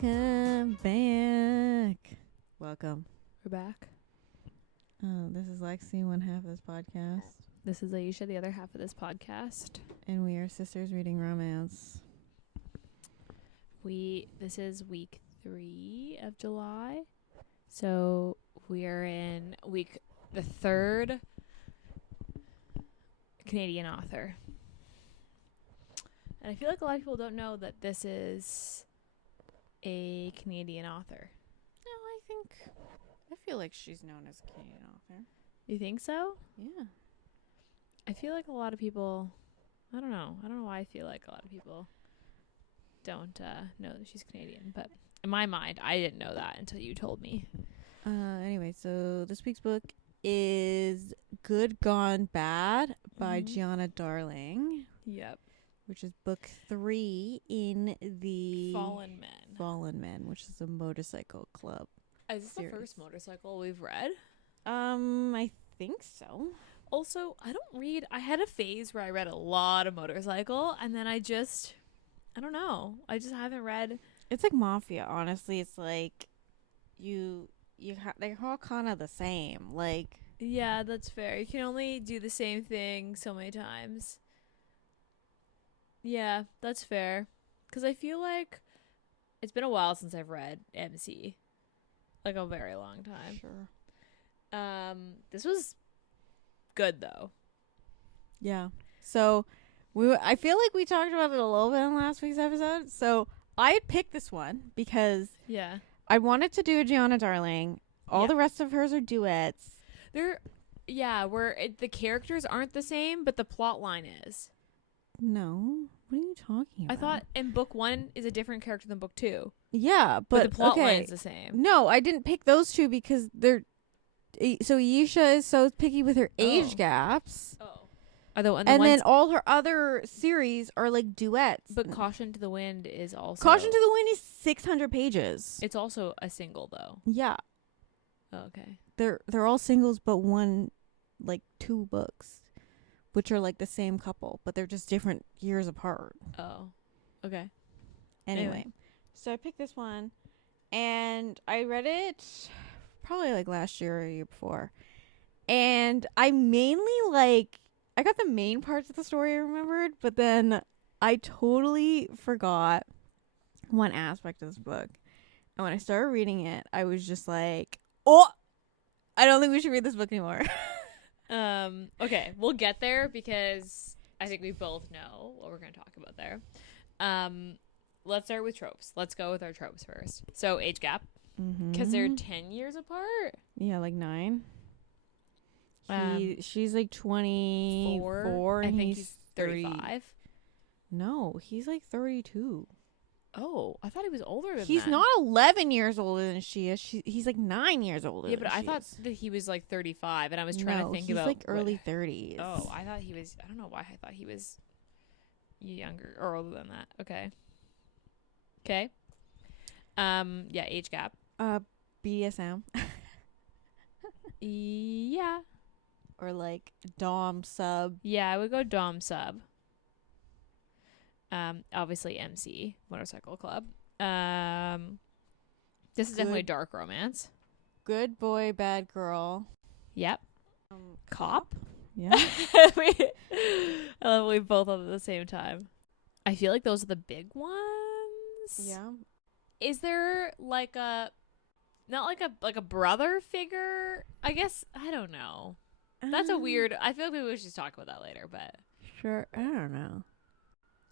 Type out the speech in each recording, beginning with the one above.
Welcome back. Welcome. We're back. This is Lexi, one half of this podcast. This is Ayesha, the other half of this podcast. And we are sisters reading romance. This is week 3 of July. So we are in the third Canadian author. And I feel like a lot of people don't know that this is a Canadian author. No, I feel like she's known as a Canadian author. You think so? Yeah. I feel like a lot of people, I don't know why I feel like a lot of people don't know that she's Canadian. But in my mind, I didn't know that until you told me. Anyway, so this week's book is Good Gone Bad by Giana Darling. Yep. Which is book 3 in the Fallen Men, which is a motorcycle club. Is this series. the first motorcycle we've read? I think so. Also, I had a phase where I read a lot of motorcycle, and then I just haven't read. It's like Mafia, honestly. It's like they're all kind of the same. Like, Yeah, that's fair. You can only do the same thing so many times. Yeah, that's fair. Because I feel like it's been a while since I've read MC. Like a very long time. sure. This was good though. Yeah. So I feel like we talked about it a little bit in last week's episode. So I had picked this one because Yeah. I wanted to do a Giana Darling. All Yep. the rest of hers are duets. The characters aren't the same, but the plot line is. No. What are you talking about? I thought in book 1 is a different character than book 2. Yeah, But the plot okay. line's the same. No, I didn't pick those two because they're. So Ayesha is so picky with her age Oh. gaps. Oh. And then all her other series are like duets. But Caution to the Wind is also. Caution to the Wind is 600 pages. It's also a single though. Yeah. Oh, okay. They're all singles but one, like 2 books, which are like the same couple, but they're just different years apart. Oh. Okay. Anyway. So I picked this one and I read it probably like last year or a year before. And I mainly I got the main parts of the story I remembered, but then I totally forgot one aspect of this book. And when I started reading it, I was just like, oh, I don't think we should read this book anymore. Okay, we'll get there because I think we both know what we're going to talk about there. Let's start with tropes. Let's go with our tropes first. So age gap, because they're 10 years apart. Yeah, like 9. She's like 24 and I think he's 35. No, he's like 32. Oh, I thought he was older than He's that. not 11 years older than she is. He's like 9 years older. Yeah, but than I she thought is. that he was like 35, and I was trying to think he's about like early 30s. Oh, I thought he was. I don't know why I thought he was younger or older than that. Okay. Yeah, age gap. BDSM Yeah. or like dom sub. Yeah, I would go dom sub. Obviously MC motorcycle club. This is definitely dark romance. Good boy, bad girl. Yep. Cop. Yeah. I love we both love it at the same time. I feel like those are the big ones. Yeah. Is there like not like a brother figure? I guess I don't know. That's a weird. I feel like maybe we should just talk about that later. But Sure. I don't know.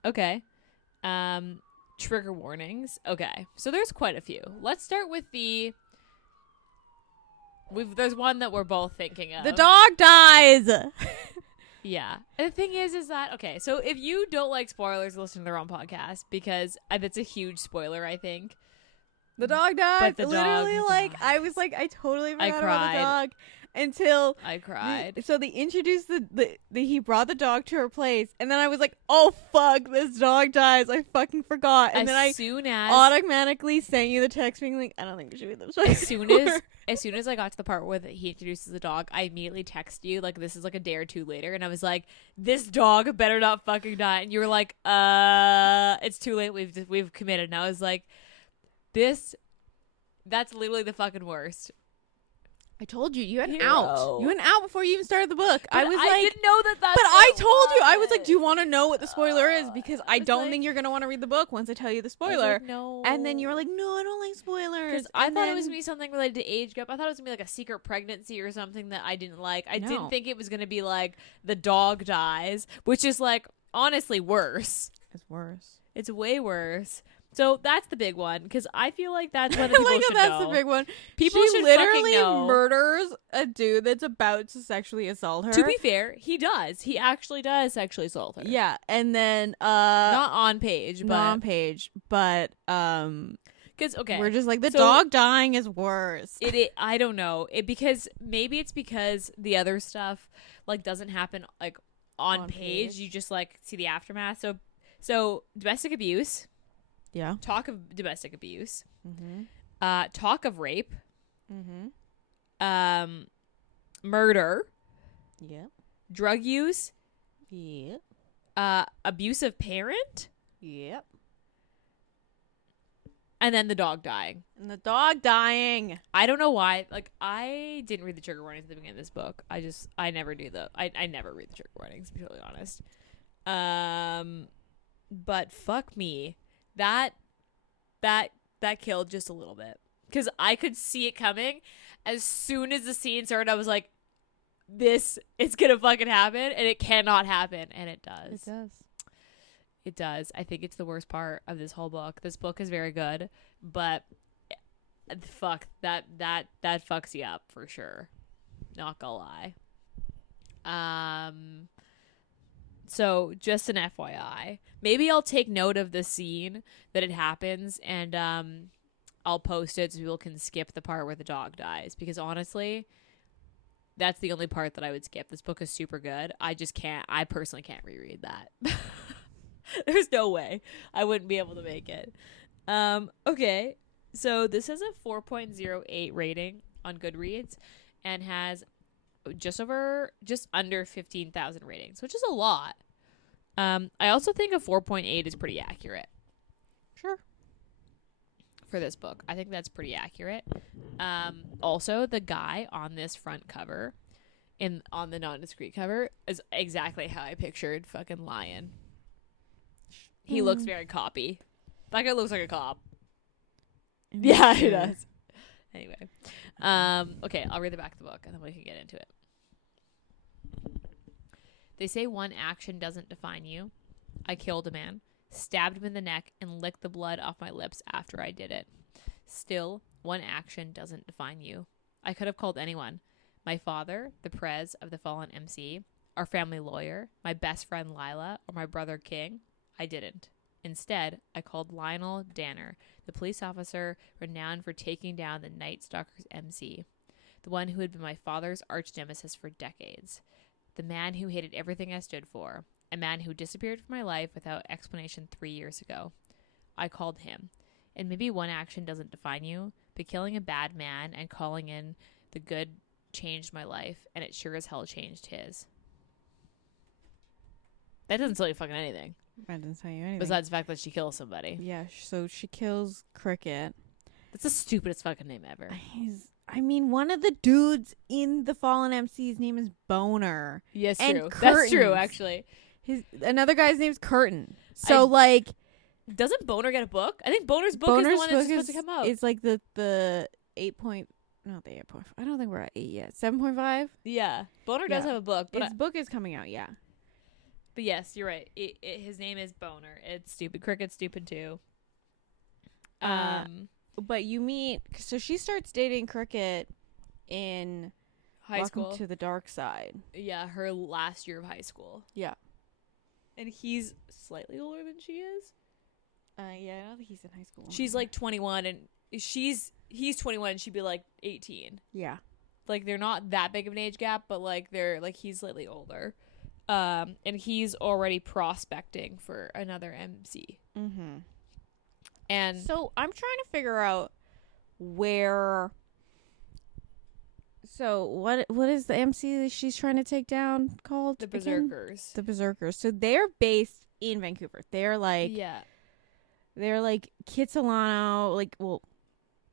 okay. Trigger warnings. Okay, so there's quite a few. Let's start with there's one that we're both thinking of. The dog dies. Yeah. And the thing is that, okay, so if you don't like spoilers, listen to the wrong podcast because that's a huge spoiler, I think. The dog died. But the Literally, dog like, died. I was like, I totally forgot about cried. the dog until I cried. So they introduced he brought the dog to her place, and then I was like, oh fuck, this dog dies. I fucking forgot. And then I automatically sent you the text being like, I don't think we should read this. As soon as I got to the part where he introduces the dog, I immediately texted you, like, this is like a day or two later, and I was like, this dog better not fucking die. And you were like, it's too late. We've committed. And I was like, That's literally the fucking worst. I told you, you went Hero. out. You went out before you even started the book. But I didn't know that. But I told you. I was like, do you want to know what the spoiler is? Because I don't think you're going to want to read the book once I tell you the spoiler. Like, no. And then you were like, no, I don't like spoilers. Because I thought it was going to be something related to age gap. I thought it was going to be like a secret pregnancy or something that I didn't like. I didn't think it was going to be like the dog dies, which is like honestly worse. It's worse. It's way worse. So that's the big one, because I feel like that's what people like should that's know. the big one. People she should literally fucking know. murders a dude that's about to sexually assault her. To be fair, he does. He actually does sexually assault her. Yeah, and then not on page, but because we're just like the dog dying is worse. I don't know. Because maybe it's because the other stuff like doesn't happen like on page. You just like see the aftermath. So domestic abuse. Yeah. Talk of domestic abuse. Mm-hmm. Talk of rape. Mm-hmm. Murder. Yep. Drug use. Yep. Abusive parent. Yep. And then the dog dying. And the dog dying. I don't know why. Like, I didn't read the trigger warnings at the beginning of this book. I never do I never read the trigger warnings, to be totally honest. But fuck me. That killed just a little bit, because I could see it coming. As soon as the scene started, I was like, it's gonna fucking happen, and it cannot happen, and it does. It does. I think it's the worst part of this whole book. This book is very good, but fuck, that fucks you up for sure. Not gonna lie. So just an FYI, maybe I'll take note of the scene that it happens, and I'll post it so people can skip the part where the dog dies, because honestly, that's the only part that I would skip. This book is super good. I personally can't reread that. There's no way I wouldn't be able to make it. Okay, so this has a 4.08 rating on Goodreads and has just under 15,000 ratings, which is a lot. I also think a 4.8 is pretty accurate. Sure. For this book, I think that's pretty accurate. Also, the guy on this front cover, on the non-discreet cover, is exactly how I pictured fucking Lion. He looks very coppy. That guy looks like a cop. Yeah, he does. Anyway, okay, I'll read the back of the book and then we can get into it. They say one action doesn't define you. I killed a man, stabbed him in the neck, and licked the blood off my lips after I did it. Still, one action doesn't define you. I could have called anyone. My father, the prez of the fallen MC, our family lawyer, my best friend Lila, or my brother King. I didn't. Instead, I called Lionel Danner, the police officer renowned for taking down the Night Stalker's MC, the one who had been my father's arch nemesis for decades, the man who hated everything I stood for, a man who disappeared from my life without explanation 3 years ago. I called him. And maybe one action doesn't define you, but killing a bad man and calling in the good changed my life, and it sure as hell changed his. That doesn't tell you fucking anything. That doesn't tell you anything. Besides the fact that she kills somebody. Yeah, so she kills Cricket. That's the stupidest fucking name ever. One of the dudes in the Fallen MC's name is Boner. Yes, and true. Curtains. That's true, actually. Another guy's name's Curtain. So, doesn't Boner get a book? I think Boner's book is the one that's supposed to come out. It's like the 8 point... Not the 8.5. I don't think we're at 8 yet. 7.5? Yeah. Boner does have a book. But his book is coming out, yeah. But yes, you're right. His name is Boner. It's stupid. Cricket's stupid too. But you meet... So she starts dating Cricket in... High school. Welcome to the Dark Side. Yeah, her last year of high school. Yeah. And he's slightly older than she is. Yeah, I don't think he's in high school. She's like 21 and he's 21 and she'd be like 18. Yeah. Like they're not that big of an age gap, but like they're like he's slightly older. And he's already prospecting for another MC. Mm-hmm. And so I'm trying to figure out where. So what is the MC that she's trying to take down called? The Berserkers. The Berserkers. So they're based in Vancouver. They're like They're like Kitsilano, like well,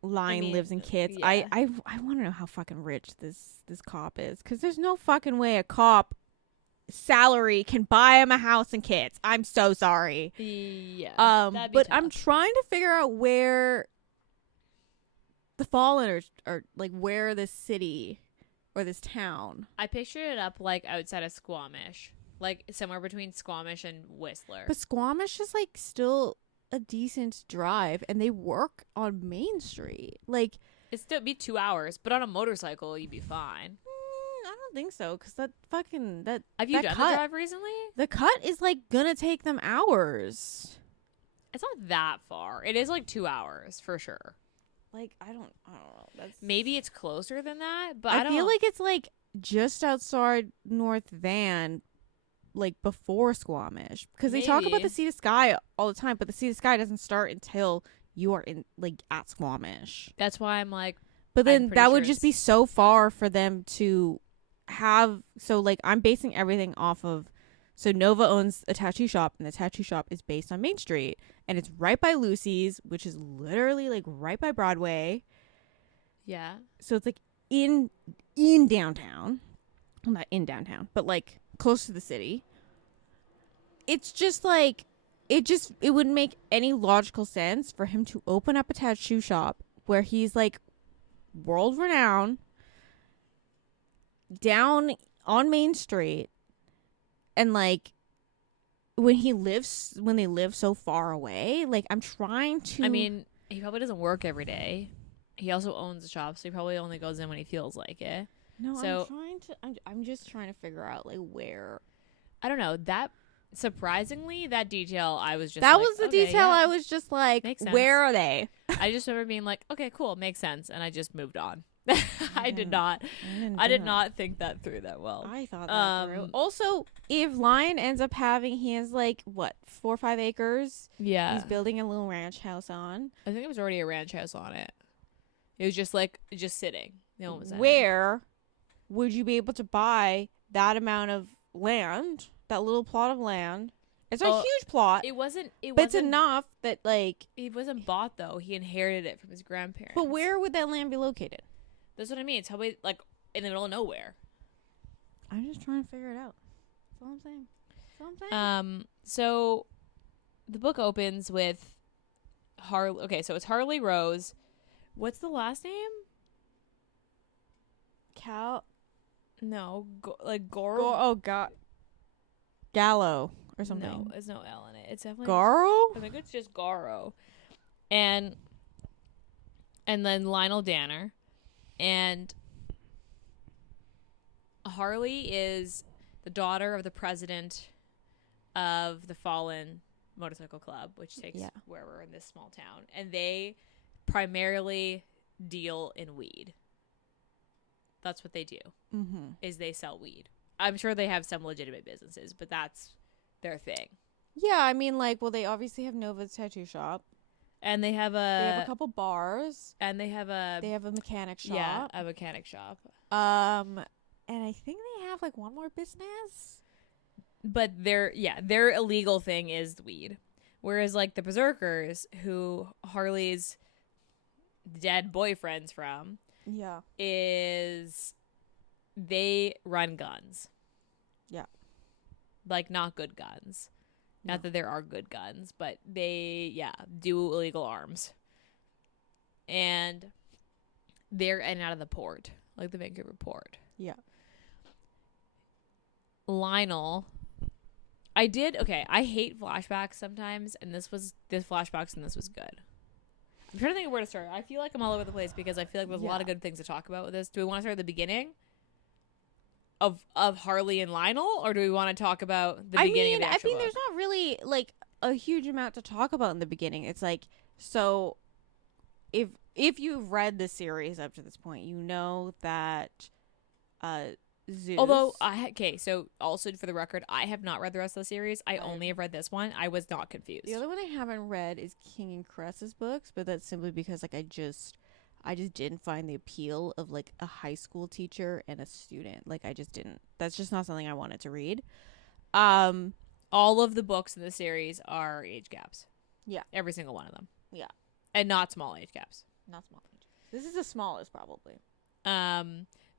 I Line mean, lives in Kits. yeah. I want to know how fucking rich this cop is, because there's no fucking way a cop salary can buy him a house in Kits. I'm so sorry. Yeah, that'd be But I'm tough. trying to figure out where the Fallen are like where this city or this town. I pictured it up like outside of Squamish, like somewhere between Squamish and Whistler. But Squamish is like still a decent drive, and they work on Main Street. Like, It'd still be 2 hours, but on a motorcycle, you'd be fine. I don't think so, because that fucking Have you that done cut the drive recently? the cut is like gonna take them hours. It's not that far. It is like 2 hours for sure. Like I don't know. That's Maybe it's closer than that, but I I don't feel like it's like just outside North Van, like before Squamish, because they talk about Maybe. the Sea to Sky all the time, but the Sea to Sky doesn't start until you are in like at Squamish. That's why I'm like, But I'm then pretty that sure would just be it's so far for them to have. So like I'm basing everything off of. So Nova owns a tattoo shop, and the tattoo shop is based on Main Street, and it's right by Lucy's, which is literally like right by Broadway. yeah. So it's like in downtown, well, not in downtown, but like close to the city. It's just like it wouldn't make any logical sense for him to open up a tattoo shop where he's like world renowned down on Main Street, and like when they live so far away. Like I'm trying to. I mean, he probably doesn't work every day. He also owns a shop, so he probably only goes in when he feels like it. no, So I'm trying to. I'm just trying to figure out like where. I don't know. That surprisingly, that detail I was just That like, was the okay, detail. yeah, I was just like, makes sense. where are they? I just remember being like, okay, cool, makes sense, and I just moved on. I did didn't- not. didn't I do did that. not think that through that well. I thought that through. Um, Also, if Lion ends up having, he has like what 4 or 5 acres. Yeah, He's building a little ranch house on. I think it was already a ranch house on it. It was just like just sitting. No one was in it. Where would you be able to buy that amount of land? That little plot of land. It's a Oh, huge plot, It wasn't. It but it's wasn't enough that like. It wasn't bought though. He inherited it from his grandparents. But where would that land be located? That's what I mean. It's probably like in the middle of nowhere. I'm just trying to figure it out. That's all I'm saying. That's all I'm saying. So the book opens with Harley. Okay, so it's Harley Rose. What's the last name? Cal. No, like Goro. Oh God. Gallo or something. No, there's no L in it. It's definitely Garo. I think it's just Garo, and then Lionel Danner, and Harley is the daughter of the president of the Fallen Motorcycle Club, which takes Yeah. where we're in this small town, and they primarily deal in weed. That's what they do. Mm-hmm. Is they sell weed. I'm sure they have some legitimate businesses, but that's their thing. Yeah, I mean, like, well, they obviously have Nova's tattoo shop. And they have They have a couple bars. they have a They have a mechanic shop. yeah, a mechanic shop. And I think they have like one more business. But their illegal thing is weed. Whereas like the Berserkers, who Harley's dead boyfriend's from, Yeah. is they run guns. Yeah. Like not good guns. No. Not that there are good guns, but they do illegal arms. And they're in and out of the port, like the Vancouver port. Yeah. Lionel, I hate flashbacks sometimes, and this flashbacks and this was good. I'm trying to think of where to start. I feel like I'm all over the place because I feel like there's a lot of good things to talk about with this. Do we want to start at the beginning of Harley and Lionel, or do we want to talk about the beginning of the actual book? there's not really like a huge amount to talk about in the beginning. It's like, so if you've read the series up to this point, you know that Zeus. Although so also for the record, I have not read the rest of the series. I only have read this one. I was not confused. The other one I haven't read is King and Cress's books, but that's simply because like I just didn't find the appeal of like a high school teacher and a student. Like I just didn't. That's just not something I wanted to read. All of the books in the series are age gaps. Yeah. Every single one of them. Yeah. And not small age gaps. Not small age. This is the smallest, probably.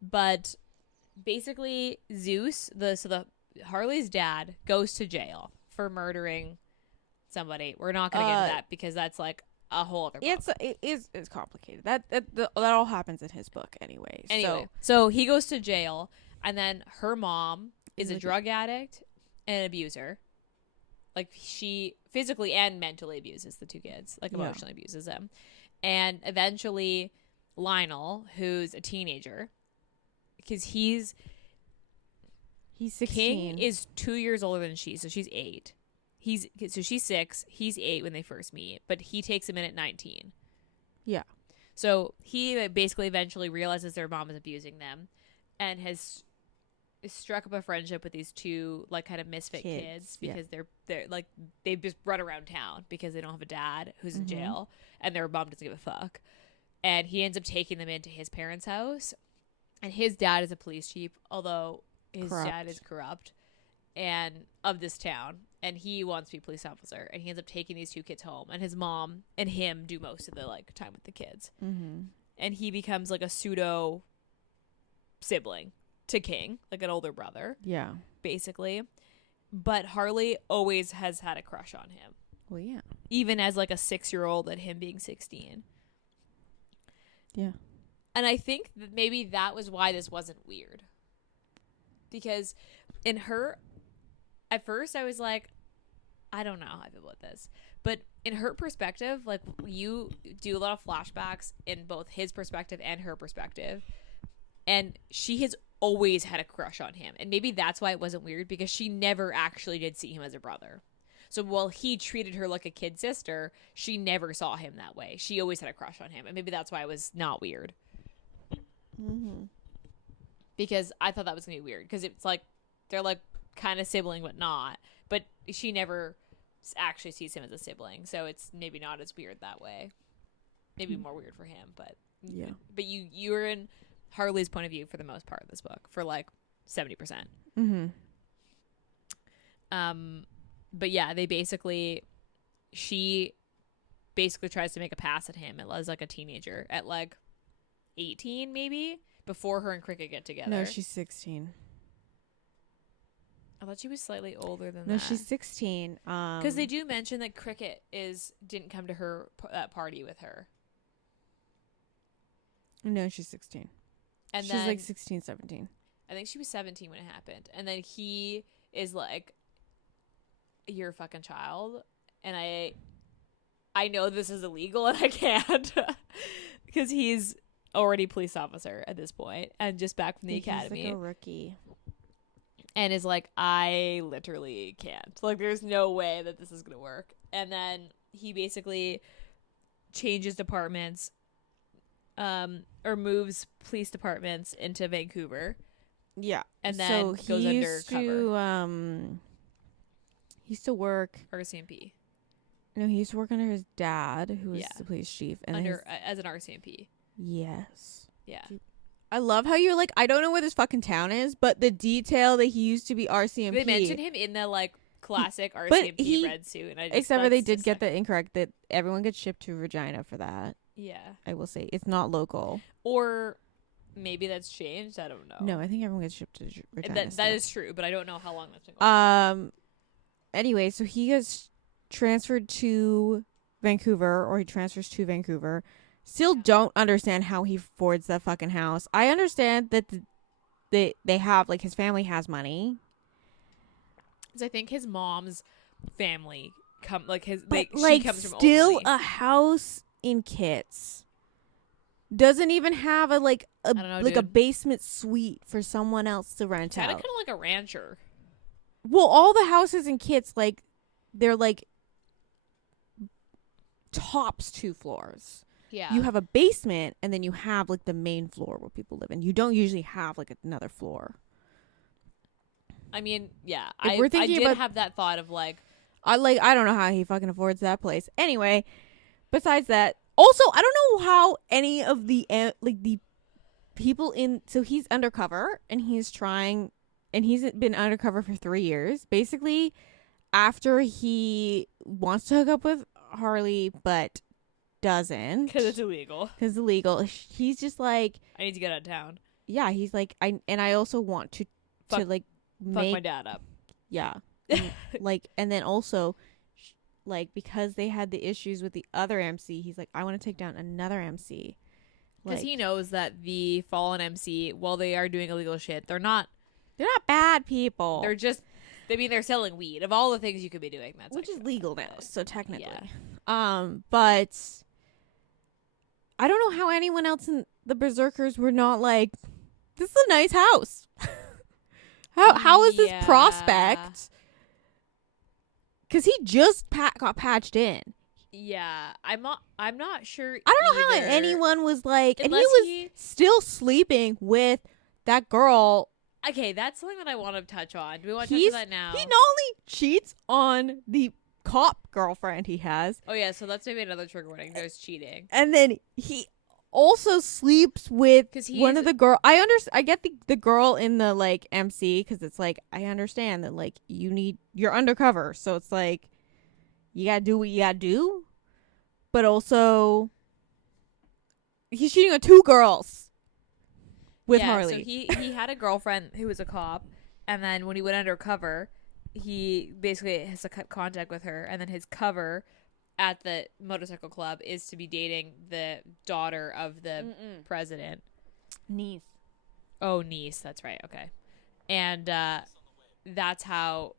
But basically, Zeus, the Harley's dad, goes to jail for murdering somebody. We're not going to get into that because that's like a whole other book. It's complicated. That all happens in his book anyway. So he goes to jail, and then her mom is a drug addict and an abuser. Like, she physically and mentally abuses the two kids, like emotionally abuses them. And eventually Lionel, who's a teenager, because he's 16. King is 2 years older than she, so she's 8. So she's 6, he's 8 when they first meet, but he takes him in at 19. Yeah. So he basically eventually realizes their mom is abusing them and has struck up a friendship with these two like kind of misfit kids because they're like they just run around town because they don't have a dad who's in jail and their mom doesn't give a fuck. And he ends up taking them into his parents' house, and his dad is a police chief, although his dad is corrupt and of this town, and he wants to be a police officer, and he ends up taking these two kids home, and his mom and him do most of the like time with the kids. And he becomes like a pseudo sibling to King, like an older brother. Yeah. Basically. But Harley always has had a crush on him. Well, yeah. Even as like a 6-year-old and him being 16. Yeah. And I think that maybe that was why this wasn't weird. Because in her, at first I was like, I don't know how I feel about this. But in her perspective, like, you do a lot of flashbacks in both his perspective and her perspective. And she has always had a crush on him. And maybe that's why it wasn't weird, because she never actually did see him as a brother. So while he treated her like a kid sister, she never saw him that way. She always had a crush on him. And maybe that's why it was not weird. Because I thought that was going to be weird. Because it's like, they're like kind of sibling, but not. But she never actually sees him as a sibling. So it's maybe not as weird that way. Maybe more weird for him. But yeah. But you're in Harley's point of view for the most part of this book, for like 70%. But yeah, she basically tries to make a pass at him as like a teenager at like 18 maybe, before her and Cricket get together. No, she's 16. I thought she was slightly older than that. No, she's 16. Because they do mention that Cricket didn't come to her that party with her. No, she's 16. And she's then, like 16, 17. I think she was 17 when it happened. And then he is like, you're a fucking child. And I know this is illegal and I can't. Because he's already a police officer at this point and just back from the academy. He's like a rookie. And is like, I literally can't. Like, there's no way that this is going to work. And then he basically changes departments, or moves police departments into Vancouver. Yeah. And then goes undercover. He used to work RCMP. No, he used to work under his dad, who was the police chief. And as an RCMP. Yes. Yeah. I love how you're like, I don't know where this fucking town is, but the detail that he used to be RCMP. They mentioned him in the like classic RCMP red suit. And except for they did get the incorrect, that everyone gets shipped to Regina for that. Yeah. I will say it's not local. Or maybe that's changed. I don't know. No, I think everyone gets shipped to Regina. That is true, but I don't know how long that's been going on. Anyway, so he gets transferred to Vancouver, or he transfers to Vancouver. Still don't understand how he affords that fucking house. I understand that they have, like, his family has money. Because I think his mom's family she comes from still old money. A house in Kits doesn't even have a basement suite for someone else to rent out. Kind of like a rancher. Well, all the houses in Kits, like, they're like tops 2 floors. Yeah. You have a basement, and then you have like the main floor where people live in. You don't usually have like another floor. I mean, yeah. I did have that thought of like, I don't know how he fucking affords that place. Anyway, besides that, also I don't know how any of the the people in, so he's undercover and he's been undercover for 3 years. Basically, after he wants to hook up with Harley, but doesn't Because it's illegal. because it's illegal. He's just like, I need to get out of town. yeah, he's like, I also want to Fuck- like Fuck make my dad up. yeah, like, and then also like because they had the issues with the other MC, he's like, I want to take down another MC Because he knows that the fallen MC, while they are doing illegal shit, they're not bad people. They're just, I mean, they're selling weed. Of all the things you could be doing, that's which is actually legal bad. now, so technically. Yeah. But I don't know how anyone else in the Berserkers were not like, this is a nice house. how is this Yeah. prospect? Because he just got patched in. Yeah, I'm not sure. I don't know how either. anyone was like, and he Unless was still sleeping with that girl. Okay, that's something that I want to touch on. Do we want to touch on that now? He not only cheats on the cop girlfriend he has, Oh yeah, so that's maybe another trigger warning. There's cheating. and then he also sleeps with 'Cause one he's- of the girl. I get the girl in the like MC because it's like I understand that like you're undercover, so it's like you gotta do what you gotta do, but also he's cheating on two girls with Harley. So he had a girlfriend who was a cop, and then when he went undercover, he basically has to cut contact with her, and then his cover at the motorcycle club is to be dating the daughter of the president. Niece. Oh, niece. That's right. Okay, and that's how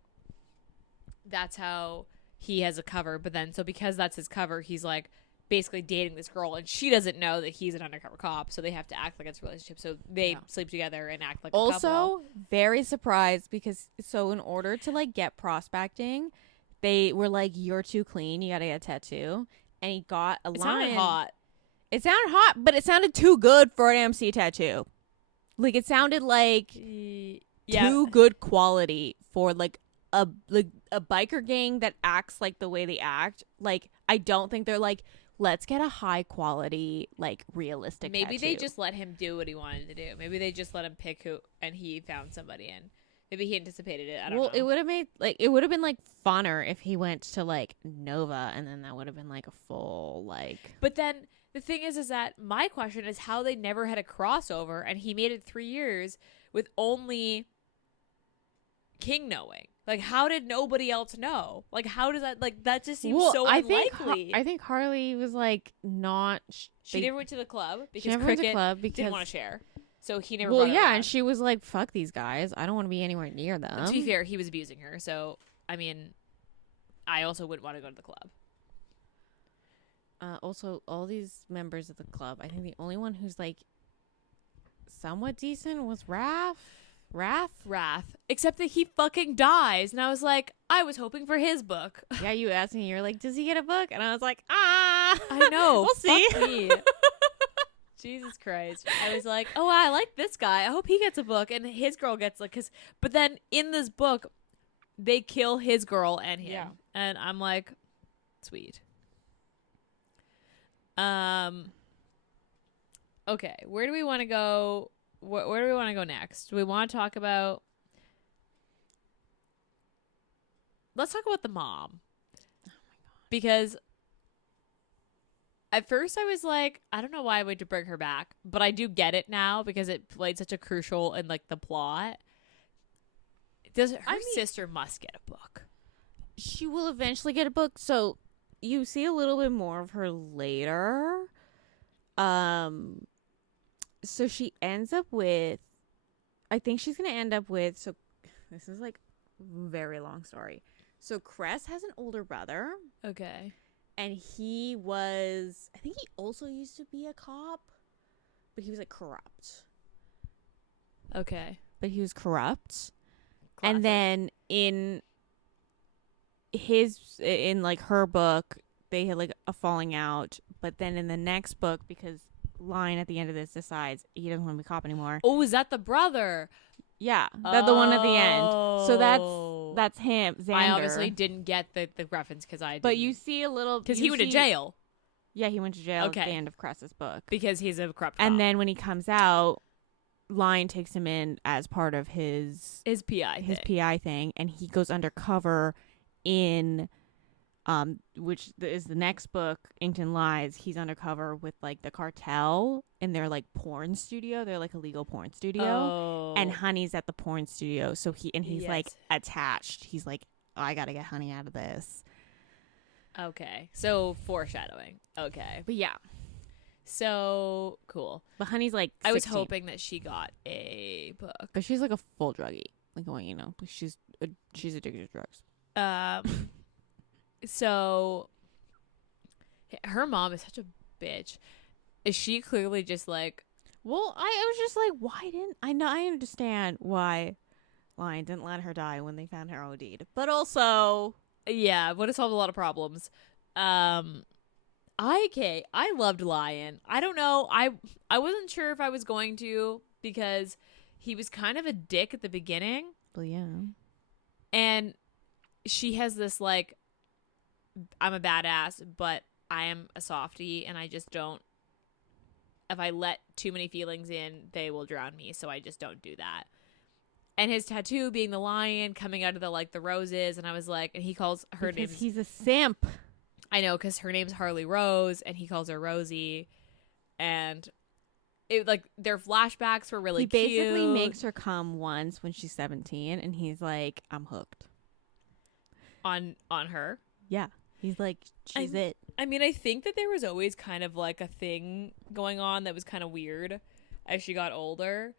he has a cover. But then, so because that's his cover, he's like basically dating this girl, and she doesn't know that he's an undercover cop. So they have to act like it's a relationship. So they sleep together and act like a couple. Also, very surprised because so in order to like get prospecting, they were like, "You're too clean. You gotta get a tattoo." And he got a It line. sounded hot. It sounded hot, but it sounded too good for an MC tattoo. Like it sounded like too good quality for like a biker gang that acts like the way they act. Like I don't think they're like, let's get a high quality, like realistic. Maybe tattoo. they just let him do what he wanted to do. Maybe they just let him pick who, and he found somebody in. Maybe he anticipated it. I don't know. it would have made like it would have been like funner if he went to like Nova, and then that would have been like a full like. But then the thing is that my question is how they never had a crossover, and he made it 3 years with only King knowing. Like, how did nobody else know? Like, how does that, like, that just seems so unlikely. I think Harley was like not. She never went to the club because she never went to Cricket club because didn't want to share. So he never Well, brought it yeah, up. and she was like, "Fuck these guys! I don't want to be anywhere near them." To be fair, he was abusing her. So, I mean, I also wouldn't want to go to the club. Also, all these members of the club, I think the only one who's like somewhat decent was Wrath. Except that he fucking dies. And I was like, I was hoping for his book. Yeah, you asked me, you're like, does he get a book? And I was like, ah. I know. We'll see. Fuck me. Jesus Christ. I was like, oh, I like this guy. I hope he gets a book. And his girl gets like, but then in this book, they kill his girl and him. Yeah. And I'm like, sweet. Okay, where do we want to go? Where do we want to go next? Do we want to talk about? Let's talk about the mom. Oh my god! Because at first I was like, I don't know why I went to bring her back, but I do get it now because it played such a crucial in like the plot. Her sister must get a book. She will eventually get a book. So you see a little bit more of her later. So she ends up with, I think she's going to end up with, so this is like very long story. So Cress has an older brother. Okay. And he was, I think he also used to be a cop, but he was like corrupt. Okay. But he was corrupt. Classic. And then in like her book, they had like a falling out. But then in the next book, because Line at the end of this decides he doesn't want to be a cop anymore. Oh, is that the brother? Yeah, the one at the end. So that's him, Xander. I obviously didn't get the reference because I didn't. But you see a little... Because he went to jail. Yeah, he went to jail at the end of Cress's book. Because he's a corrupt cop. And then when he comes out, Line takes him in as part of his PI PI thing, and he goes undercover in which is the next book, Inked in Lies. He's undercover with like the cartel in their like porn studio. They're like a legal porn studio, and Oh, Honey's at the porn studio. So he's like yes. attached. He's like, oh, I gotta get Honey out of this. Okay. So foreshadowing. Okay. But yeah, So cool. but Honey's like 16, I was hoping that she got a book. but she's like a full druggie. Like, well, she's addicted to drugs. Um. So her mom is such a bitch. Is she clearly just like, Well, I was just like, why didn't I know? I understand why Lion didn't let her die when they found her OD'd, but also, yeah, would have solved a lot of problems. I loved Lion. I don't know. I wasn't sure if I was going to because he was kind of a dick at the beginning, well, yeah, and she has this like, I'm a badass, but I am a softie, and I just don't. If I let too many feelings in, they will drown me. So I just don't do that. And his tattoo being the lion coming out of the roses, and I was like, and he calls her name. he's a simp. I know, because her name's Harley Rose, and he calls her Rosie, and it like their flashbacks were really He cute. basically makes her come once when she's 17, and he's like, I'm hooked. on her. Yeah, he's like, she's it. I mean, I think that there was always kind of like a thing going on that was kind of weird as she got older,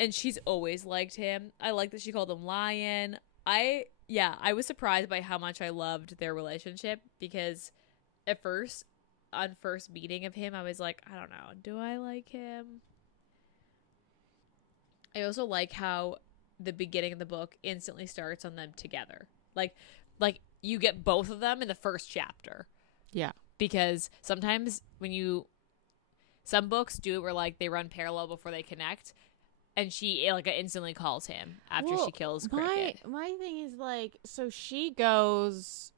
and she's always liked him. I like that she called him Lion. I was surprised by how much I loved their relationship because at first, on first meeting of him, I was like, I don't know, do I like him? I also like how the beginning of the book instantly starts on them together. Like you get both of them in the first chapter. Yeah, Because sometimes some books do it where like they run parallel before they connect, and she like instantly calls him after she kills Cricket. My thing is like, so she calls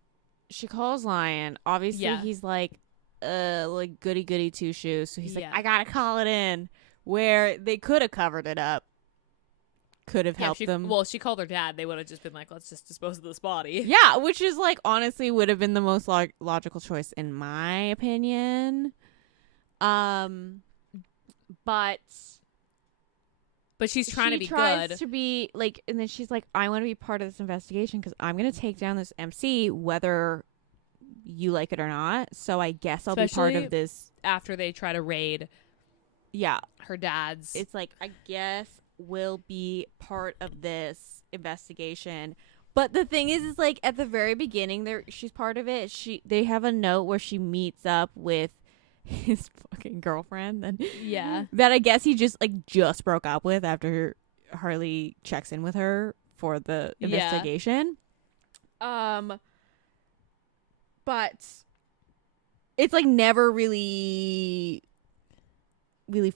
Lion. Obviously, Yeah. he's like goody goody two shoes. So he's like, Yeah. I gotta call it in. Where they could have covered it up, could have helped them. Well, she called her dad. They would have just been like, let's just dispose of this body. Yeah, which is like honestly would have been the most logical choice in my opinion. But she's trying to be she tries good. to be like, and then she's like, I want to be part of this investigation because I'm going to take down this MC whether you like it or not. So I guess I'll be part Especially of this. After they try to raid Yeah, her dad's. it's like, I guess we'll be part of this investigation. But the thing is like at the very beginning, she's part of it. They have a note where she meets up with his fucking girlfriend that I guess he just broke up with after Harley checks in with her for the investigation. But it's like never really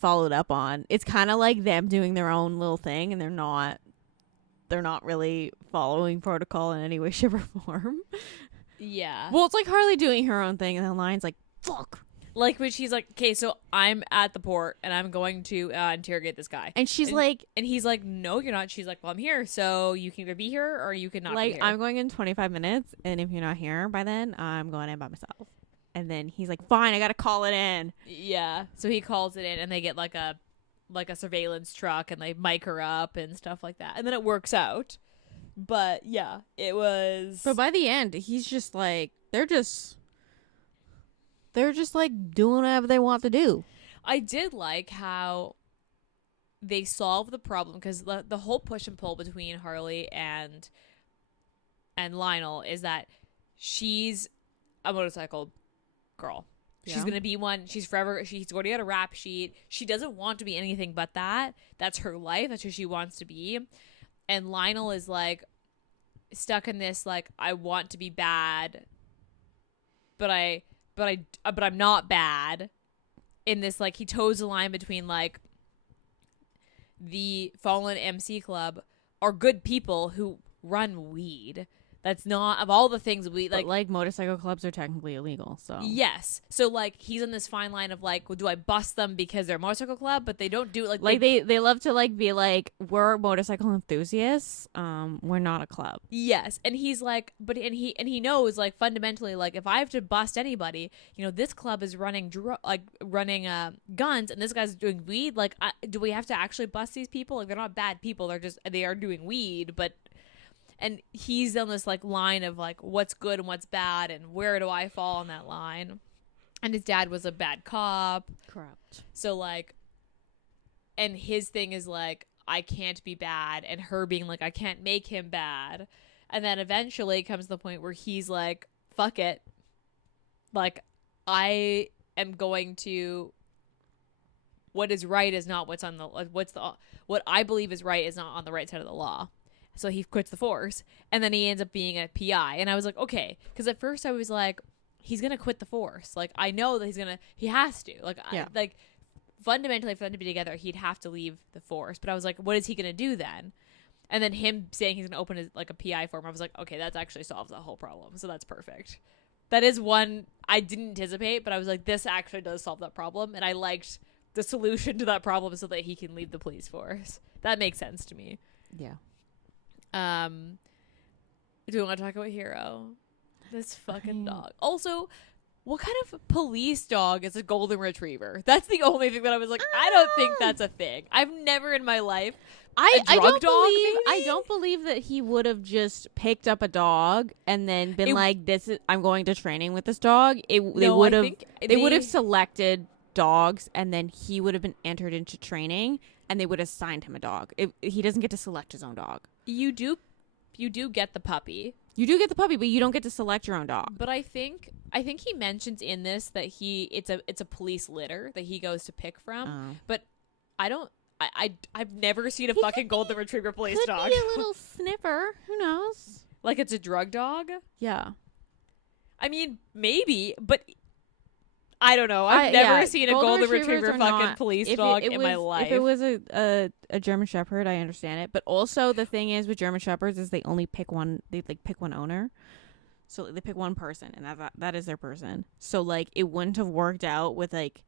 followed up on. It's kind of like them doing their own little thing, and they're not really following protocol in any way, shape, or form. Yeah. Well, it's like Harley doing her own thing, and then Lion's like, fuck. Like when she's like, okay, so I'm at the port and I'm going to interrogate this guy. And she's like, and he's like, no, you're not. She's like, well, I'm here. So you can either be here or you can not be here. I'm going in 25 minutes. And if you're not here by then, I'm going in by myself. And then he's like, fine, I got to call it in. Yeah. So he calls it in and they get like a surveillance truck and they mic her up and stuff like that. And then it works out. But yeah, it was. But by the end, he's just like, they're just like doing whatever they want to do. I did like how they solved the problem because the whole push and pull between Harley and Lionel is that she's a motorcycle girl. Yeah. She's gonna be one. She's forever. She's already got a rap sheet. She doesn't want to be anything but that. That's her life. That's who she wants to be. And Lionel is like stuck in this like, I want to be bad, but I'm not bad. In this, like, he toes the line between like the fallen MC club are good people who run weed. That's not, of all the things we But like motorcycle clubs are technically illegal, so yes. So like he's in this fine line of like, well, do I bust them because they're a motorcycle club? But they don't do it like they love to like be like, we're motorcycle enthusiasts. We're not a club. yes. And he's like, but and he knows like fundamentally like if I have to bust anybody, you know, this club is running running guns, and this guy's doing weed. Like, do we have to actually bust these people? Like they're not bad people. They are doing weed, but. And he's on this like line of like what's good and what's bad and where do I fall on that line. And his dad was a bad cop. Correct. So like, and his thing is like, I can't be bad, and her being like, I can't make him bad. And then eventually comes the point where he's like, fuck it. Like, I am going to, what is right is not what's on the, what I believe is right is not on the right side of the law. So he quits the force, and then he ends up being a PI. And I was like, okay, because at first I was like, he's gonna quit the force. Like I know that he has to. Like yeah. like fundamentally for them to be together, he'd have to leave the force. But I was like, what is he gonna do then? And then him saying he's gonna open his, like a PI form, I was like, okay, that actually solves the whole problem. So that's perfect. That is one I didn't anticipate, but I was like, this actually does solve that problem, and I liked the solution to that problem so that he can leave the police force. That makes sense to me. Yeah. Do we want to talk about Hero? This fucking dog. Also, what kind of police dog is a golden retriever? That's the only thing that I was like, I don't think that's a thing. I've never in my life. I don't believe that he would have just picked up a dog and then been I'm going to training with this dog. They would have selected dogs, and then he would have been entered into training, and they would have assigned him a dog. He doesn't get to select his own dog. You do get the puppy. You do get the puppy, but you don't get to select your own dog. But I think he mentions in this that it's a police litter that he goes to pick from. But I've never seen a fucking golden retriever police dog. Could be a little sniffer. Who knows? Like it's a drug dog? Yeah. I mean, maybe, but I don't know. I've never seen a golden retriever fucking police dog in my life. If it was a German Shepherd, I understand it. But also the thing is with German Shepherds is they only pick one. They pick one owner, so they pick one person, and that is their person. So like it wouldn't have worked out with like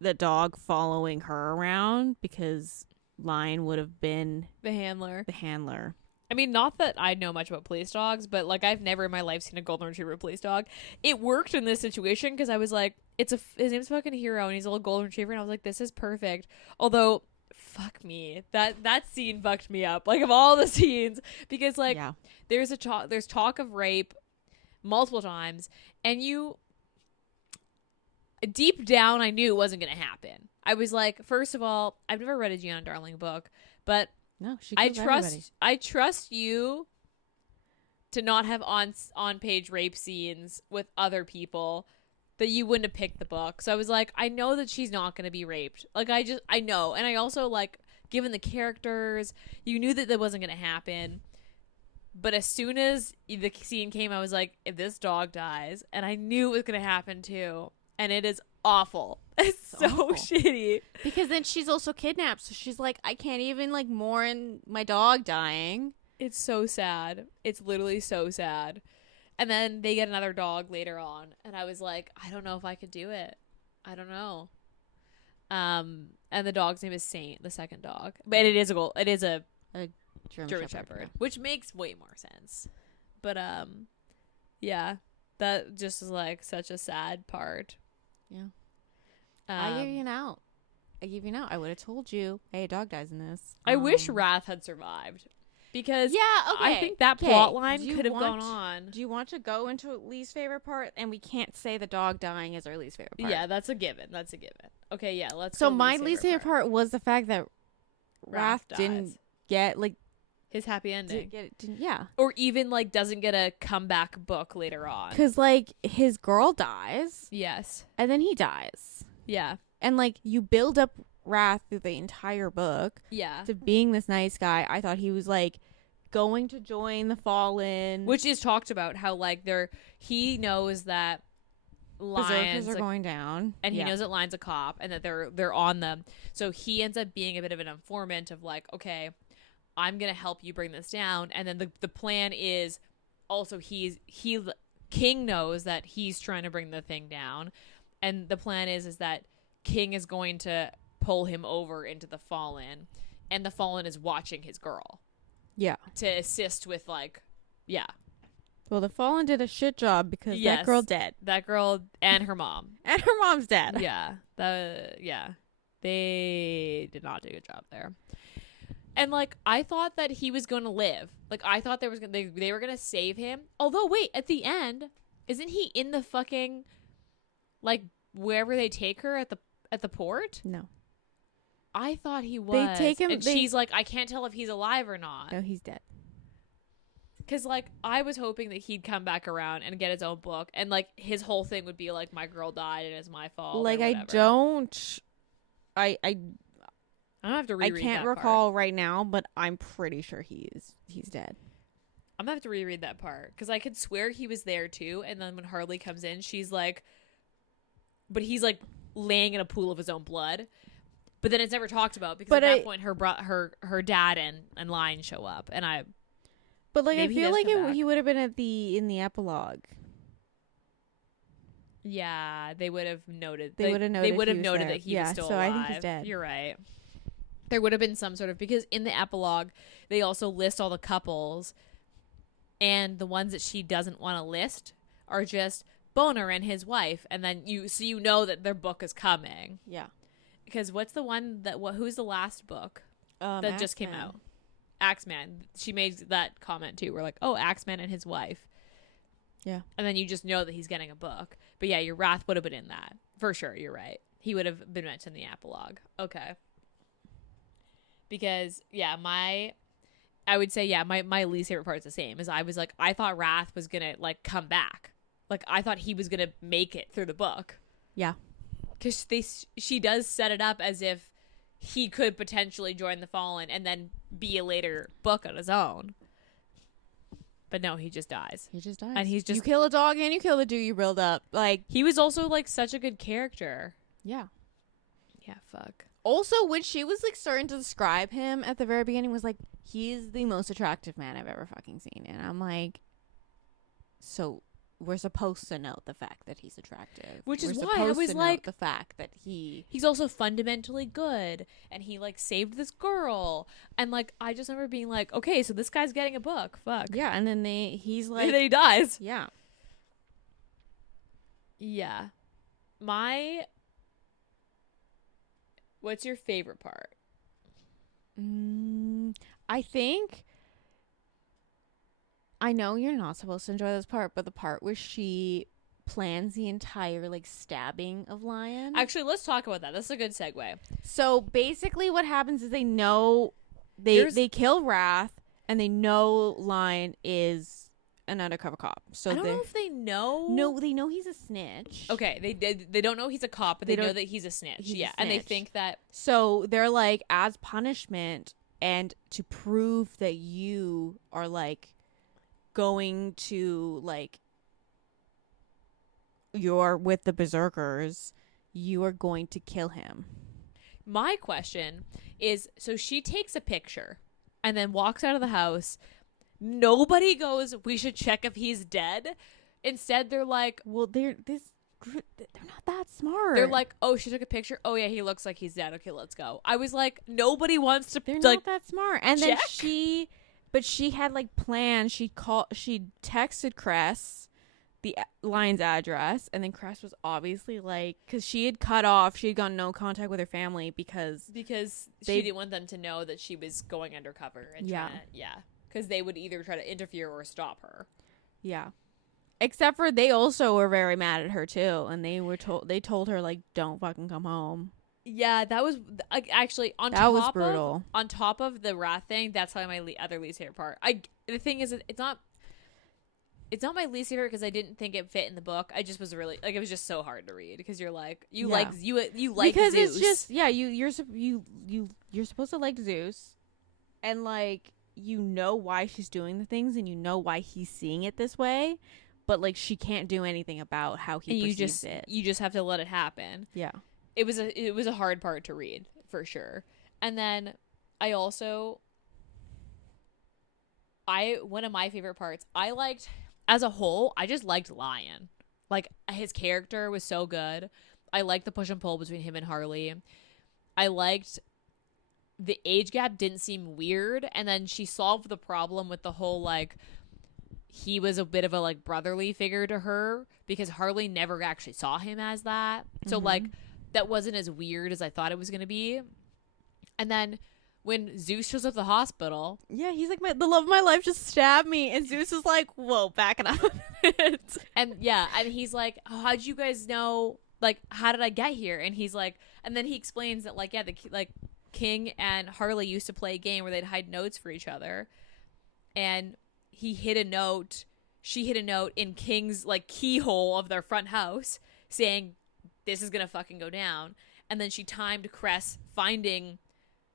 the dog following her around because Lion would have been the handler. I mean, not that I know much about police dogs, but like I've never in my life seen a golden retriever police dog. It worked in this situation because I was like, his name's fucking Hero, and he's a little golden retriever, and I was like, this is perfect. Although, fuck me, that scene fucked me up. Like of all the scenes, because like there's talk of rape multiple times, and deep down I knew it wasn't gonna happen. I was like, first of all, I've never read a Giana Darling book, but no, I trust you to not have on page rape scenes with other people that you wouldn't have picked the book. So I was like, I know that she's not going to be raped. Like I know. And I also like, given the characters, you knew that wasn't going to happen. But as soon as the scene came, I was like, if this dog dies, and I knew it was going to happen too. And it is awful. It's so awful. Shitty. Because then she's also kidnapped. So she's like, I can't even like mourn my dog dying. It's so sad. It's literally so sad. And then they get another dog later on. And I was like, I don't know if I could do it. I don't know. And the dog's name is Saint, the second dog. But it is a German Shepherd. Yeah. Which makes way more sense. But yeah. That just is like such a sad part. Yeah. I give you an out. I would have told you, hey, a dog dies in this. I wish Wrath had survived. Because I think that plot line could have gone on. Do you want to go into least favorite part? And we can't say the dog dying is our least favorite part. Yeah, that's a given. Okay, yeah, let's So my least favorite part was the fact that Wrath didn't get like his happy ending. Yeah. Or even like doesn't get a comeback book later on. Because like his girl dies. Yes. And then he dies. Yeah. And like you build up Wrath through the entire book. Yeah. To being this nice guy. I thought he was like going to join the Fallen. Which is talked about how like he knows that Lions are going down. And he knows that Lion's a cop and that they're on them. So he ends up being a bit of an informant of like, okay, I'm gonna help you bring this down. And then the plan is also King knows that he's trying to bring the thing down, and the plan is that King is going to pull him over into the Fallen, and the Fallen is watching his girl. Yeah. To assist with yeah. Well, the Fallen did a shit job because that girl dead. That girl and her mom. And her mom's dead. Yeah. They did not do a good job there. And I thought that he was going to live. I thought they were going to save him. Although wait, at the end, isn't he in the fucking wherever they take her at the port? No. I thought he was. They take him. And she's like, I can't tell if he's alive or not. No, he's dead. Because, I was hoping that he'd come back around and get his own book. And, his whole thing would be, my girl died and it's my fault. I don't have to reread I can't that recall part. right now, but I'm pretty sure he's dead. I'm going to have to reread that part. Because I could swear he was there, too. And then when Harley comes in, she's like... But he's, laying in a pool of his own blood. But then it's never talked about. Because at that point, her dad and Lion show up. And I... But I feel like he would have been in the epilogue. Yeah, they would have noted. They would have noted that he was still alive. I think he's dead. You're right. There would have been some sort of, because in the epilogue they also list all the couples, and the ones that she doesn't want to list are just Boner and his wife, and then you know that their book is coming. Yeah. Because what's the one who's the last book that just came out? Axeman. She made that comment too. We're like, oh, Axeman and his wife. Yeah. And then you just know that he's getting a book. But yeah, your Wrath would have been in that. For sure, you're right. He would have been mentioned in the epilogue. Okay. Because, yeah, my least favorite part is the same. Is I was like, I thought Wrath was going to, come back. I thought he was going to make it through the book. Yeah. Because she does set it up as if he could potentially join the Fallen and then be a later book on his own. But no, he just dies. And he's just... You kill a dog and you kill the dude you build up. He was also, such a good character. Yeah. Yeah, fuck. Also, when she was, starting to describe him at the very beginning, was he's the most attractive man I've ever fucking seen. And I'm like, so... We're supposed to know the fact that he's attractive. Which is why I was like... the fact that he's also fundamentally good. And he, saved this girl. And, I just remember being like, okay, so this guy's getting a book. Fuck. Yeah, and then he's like... And then he dies. Yeah. Yeah. What's your favorite part? I think... I know you're not supposed to enjoy this part, but the part where she plans the entire stabbing of Lion. Actually, let's talk about that. That's a good segue. So basically, what happens is they know they kill Wrath, and they know Lion is an undercover cop. So I don't know if they know. No, they know he's a snitch. Okay, they don't know he's a cop, but they know that he's a snitch. And they think that. So they're as punishment, and to prove that you are going to you're with the berserkers, you are going to kill him. My question is, so she takes a picture and then walks out of the house. Nobody goes, we should check if he's dead. Instead, they're like, well, they're not that smart. They're like, oh, she took a picture. Oh yeah, he looks like he's dead. Okay, let's go. I was like, nobody wants to. They're not that smart. And check? Then she had plans. She texted Cress the Lion's address, and then Cress was obviously because she had gone no contact with her family because she didn't want them to know that she was going undercover and because they would either try to interfere or stop her. Yeah, except for they also were very mad at her too, and they told her don't fucking come home. Yeah, that was actually was brutal. On top of the Wrath thing, that's probably my other least favorite part. The thing is, it's not my least favorite because I didn't think it fit in the book. I just was really it was just so hard to read because you're you like because Zeus. It's just you're supposed to like Zeus, and you know why she's doing the things and you know why he's seeing it this way, but she can't do anything about how he perceives it. You just have to let it happen. Yeah. It was a hard part to read for sure. And then I also one of my favorite parts, I liked as a whole, I just liked Lion. Like his character was so good. I liked the push and pull between him and Harley. I liked the age gap didn't seem weird, and then she solved the problem with the whole like he was a bit of a like brotherly figure to her because Harley never actually saw him as that. So like that wasn't as weird as I thought it was going to be. And then when Zeus shows up at the hospital, Yeah, he's like, the love of my life just stabbed me. And Zeus is like, whoa, back it up a minute. and he's like, oh, how'd you guys know? Like, how did I get here? And he's like, and then he explains that like, yeah, like King and Harley used to play a game where they'd hide notes for each other. And he hid a note, she hid a note in King's like keyhole of their front house saying, this is going to fucking go down. And then she timed Cress finding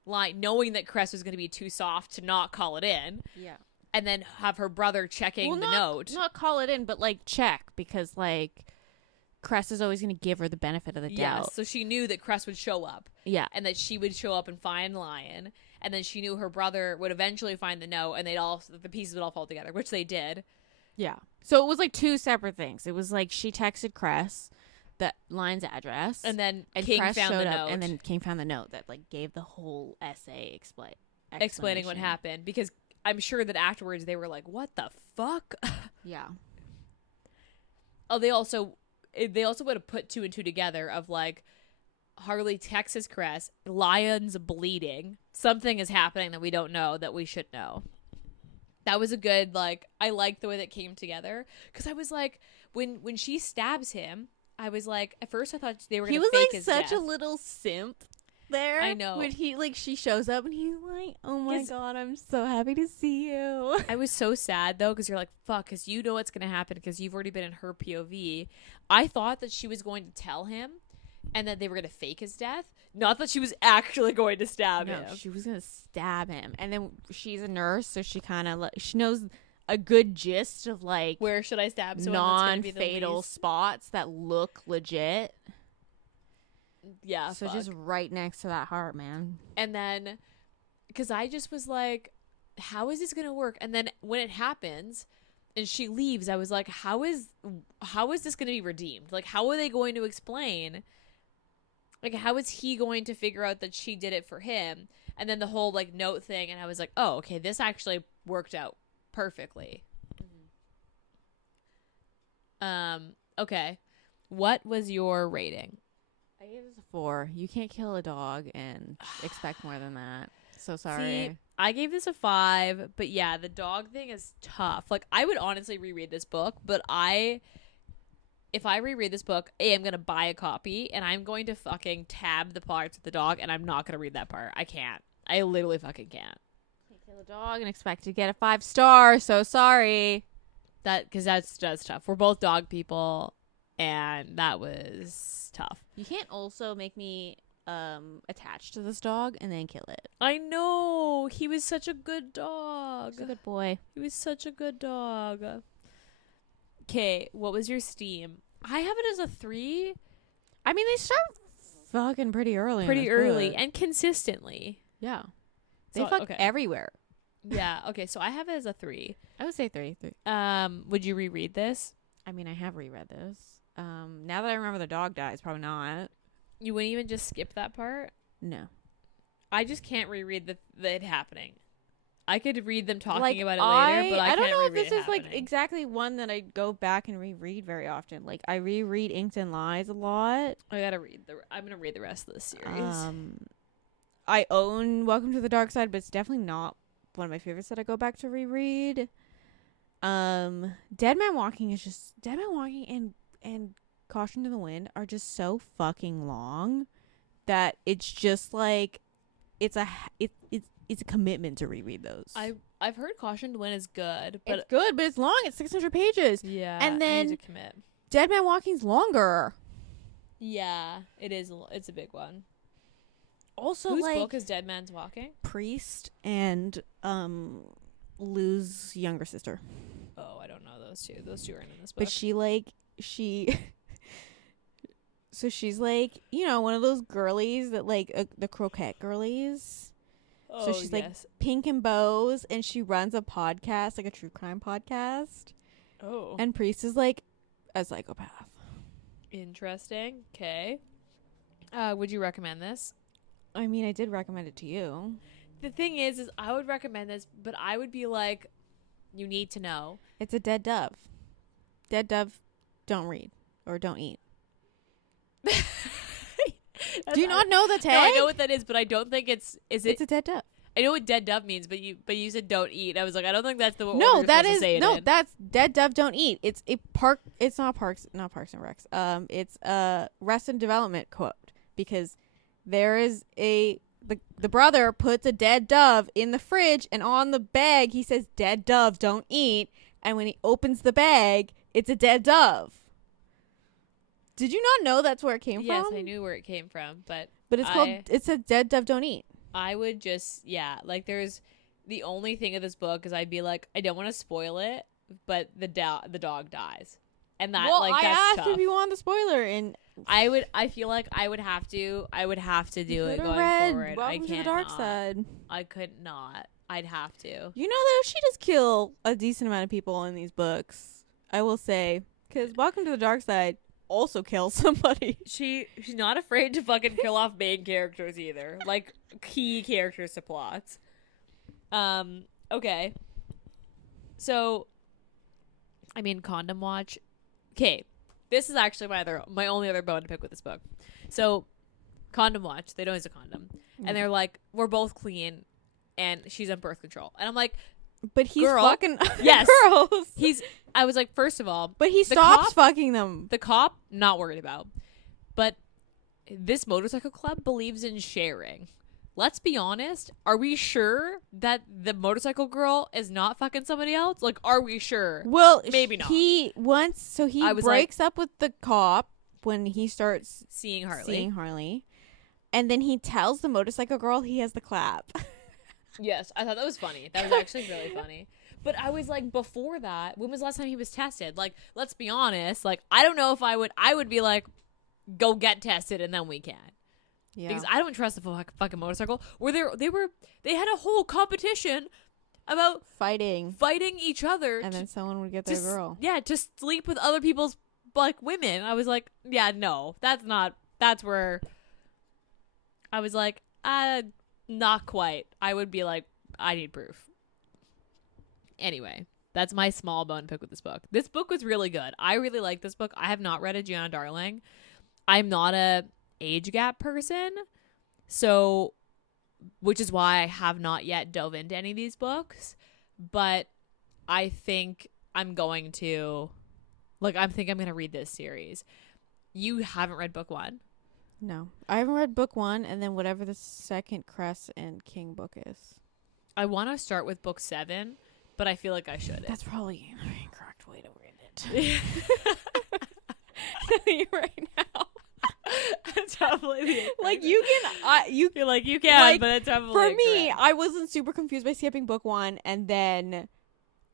line, knowing that Cress was going to be too soft to not call it in. Yeah. And then have her brother checking the note. Not call it in, but like check, because like Cress is always going to give her the benefit of the doubt. So she knew that Cress would show up. Yeah. And that she would show up and find Lion. And then she knew her brother would eventually find the note, and the pieces would all fall together, which they did. Yeah. So it was like two separate things. It was like she texted Cress the Lion's address, and then and King Cress found the showed note. up, and then King found the note that like gave the whole essay explaining what happened, because I'm sure that afterwards they were like, what the fuck? Yeah. Oh, they also would have put two and two together of like Harley texts Cress, Lion's bleeding, something is happening that we don't know that we should know. That was a good, like, I liked the way that came together, because I was like, when she stabs him, I was like, at first I thought they were going to fake his death. He was like such a little simp there. I know. When she shows up and he's like, oh my God, I'm so happy to see you. I was so sad though, because you're like, fuck, because you know what's going to happen because you've already been in her POV. I thought that she was going to tell him and that they were going to fake his death. Not that she was actually going to stab him. She was going to stab him. And then she's a nurse, so she kind of she knows a good gist of like where should I stab someone non-fatal spots that look legit. Yeah, so just right next to that heart, man. And then because I just was like, how is this gonna work? And then when it happens and she leaves, I was like, how is this gonna be redeemed? Like, how are they going to explain, like, how is he going to figure out that she did it for him? And then the whole like note thing, and I was like, oh, okay, this actually worked out perfectly. Okay, what was your rating? I gave this a 4. You can't kill a dog and expect more than that. So sorry. See, I gave this a 5, but yeah, the dog thing is tough. Like, I would honestly reread this book, but if I reread this book, I'm gonna buy a copy and I'm going to fucking tab the parts of the dog, and I'm not gonna read that part. I can't. I literally fucking can't. Kill a dog and expect to get a 5 star. So sorry. Because that's tough. We're both dog people, and that was tough. You can't also make me attached to this dog and then kill it. I know. He was such a good dog. He's a good boy. He was such a good dog. Okay, what was your Steam? I have it as a 3. I mean, they start fucking pretty early. Pretty early and consistently. Yeah. They fuck everywhere. Yeah, okay, so I have it as a 3. I would say 3. Would you reread this? I mean, I have reread this. Now that I remember the dog dies, probably not. You wouldn't even just skip that part? No. I just can't reread it happening. I could read them talking like, about it later, but I don't can't know if reread this it is happening. like exactly one that I go back and reread very often. Like, I reread Inked and Lies a lot. I'm gonna read the rest of the series. I own Welcome to the Dark Side, but it's definitely not one of my favorites that I go back to reread. Dead Man Walking and Caution to the Wind are just so fucking long that it's just like it's a commitment to reread those. I've heard Caution to Win is good, but it's good, but it's long. It's 600 pages. Yeah, and then I need to commit. Dead Man Walking's longer. Yeah, it is. It's a big one. Also, whose like, book is Dead Man's Walking? Priest and Lou's younger sister. Oh, I don't know those two. Those two aren't in this book. But so she's like, you know, one of those girlies that like the croquette girlies. So she's like pink and bows, and she runs a podcast, like a true crime podcast. Oh. And Priest is like a psychopath. Interesting. Okay. Would you recommend this? I mean, I did recommend it to you. The thing is I would recommend this, but I would be like, you need to know. It's a dead dove. Dead dove don't read or don't eat. Do you not know the tag? No, I know what that is, but I don't think it's a dead dove. I know what dead dove means, but you said don't eat. I was like, I don't think that's the no. That is no. That's dead dove don't eat. It's a park. It's not Parks and Recs. It's a Arrested Development quote, because there is the brother puts a dead dove in the fridge, and on the bag he says dead dove don't eat, and when he opens the bag, it's a dead dove. Did you not know that's where it came from? Yes, I knew where it came from, but it's a dead dove don't eat. I would just, like there's the only thing of this book is I'd be like, I don't want to spoil it, but the dog dies. And that, well, that's asked tough. if you want the spoiler, and I feel like I would have to do it going forward. Welcome to the dark side. I could not. I'd have to. You know, though, she does kill a decent amount of people in these books, I will say, because Welcome to the Dark Side also kills somebody. She's not afraid to fucking kill off main characters either, like key characters to plots. Okay. So, I mean, Condom Watch. Okay, this is actually my only other bone to pick with this book. So, Condom Watch. They don't use a condom, and they're like, we're both clean, and she's on birth control, and I'm like, but he's girl, fucking yes, girls. I was like, first of all, but he stops fucking them. The cop, not worried about, but this motorcycle club believes in sharing. Let's be honest. Are we sure that the motorcycle girl is not fucking somebody else? Like, are we sure? Well, maybe not. He breaks up with the cop when he starts seeing Harley. And then he tells the motorcycle girl he has the clap. Yes, I thought that was funny. That was actually really funny. But I was like, before that, when was the last time he was tested? Like, let's be honest. Like, I don't know if I would be like, go get tested and then we can. Yeah. Because I don't trust the fucking motorcycle. They had a whole competition about fighting each other, and then someone would get their girl. Yeah, to sleep with other people's like women. I was like, yeah, no, that's where I was like, not quite. I would be like, I need proof. Anyway, that's my small bone pick with this book. This book was really good. I really like this book. I have not read a Giana Darling. I'm not a age gap person, so which is why I have not yet dove into any of these books, but I think I'm going to read this series. You haven't read book 1? No, I haven't read book 1, and then whatever the second Cress and King book is. I want to start with book 7, but I feel like I shouldn't. That's probably the incorrect way to read it. Right now. It's probably like you can, but it's probably for me. correct. I wasn't super confused by skipping book 1, and then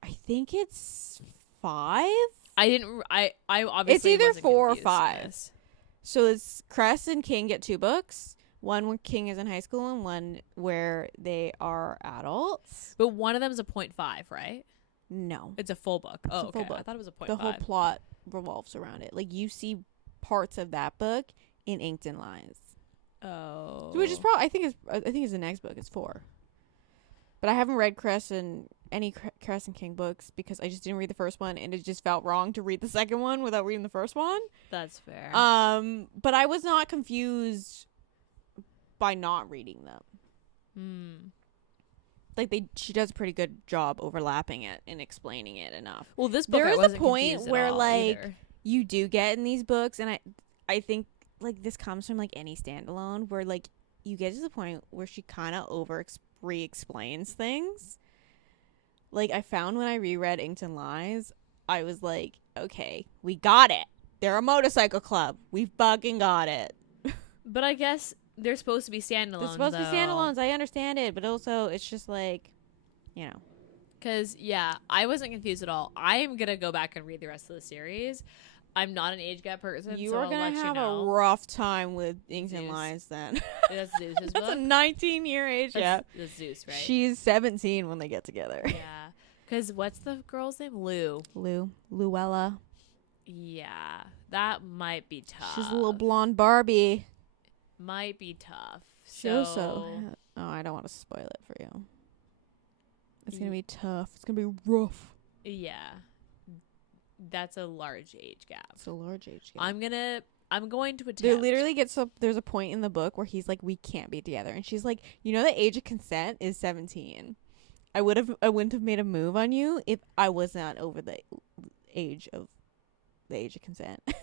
I think it's 5. I obviously it's either wasn't 4 or confused 5. So it's Cress and King get 2 books. One where King is in high school, and one where they are adults. But one of them is a 0.5, right? No, it's a full book. It's a full okay. book. I thought it was a 0.5. The whole plot revolves around it. Like, you see parts of that book in Inked in Lines. Oh, which is probably I think it's the next book. It's 4. But I haven't read Cress and King books because I just didn't read the first one, and it just felt wrong to read the second one without reading the first one. That's fair. But I was not confused by not reading them. Like, she does a pretty good job overlapping it and explaining it enough. Well, this book there I is wasn't a point confused where at all like either. You do get in these books, and I think like this comes from like any standalone where like you get to the point where she kind of re-explains things. Like, I found when I reread Inked and Lies, I was like, okay, we got it. They're a motorcycle club. We fucking got it. But I guess they're supposed to be standalones. They're supposed to be standalones. I understand it, but also it's just like, you know. Because, yeah, I wasn't confused at all. I am going to go back and read the rest of the series. I'm not an age gap person, You so are I'll gonna let you have a know. rough time with Inks and Zeus. Lines then. That's Zeus's That's a book. 19-year age gap. That's Zeus, right? She's 17 when they get together. Yeah. Because what's the girl's name? Luella. Yeah. That might be tough. She's a little blonde Barbie. Might be tough. She also. Oh, I don't want to spoil it for you. It's gonna be tough. It's gonna be rough. Yeah. That's a large age gap. It's a large age gap. I'm going to attempt. There literally there's a point in the book where he's like, we can't be together, and she's like, you know, the age of consent is 17. I wouldn't have made a move on you if I was not over the age of consent. And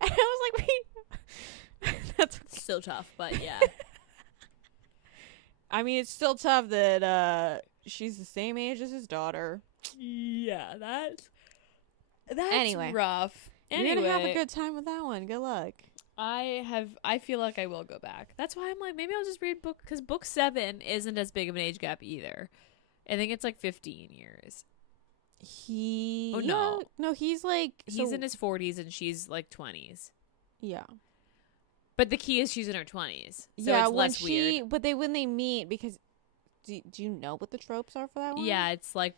I was like, wait, that's so tough, but yeah. I mean, it's still tough that she's the same age as his daughter. Yeah, that's anyway. rough. Anyway, You're gonna have a good time with that one. Good luck. I feel like I will go back. That's why I'm like, maybe I'll just read because book 7 isn't as big of an age gap either. I think it's like 15 years. No, he's like he's in his 40s and she's like 20s. Yeah. But the key is she's in her 20s. So yeah, it's less weird. But when they meet, because do you know what the tropes are for that one? Yeah, it's like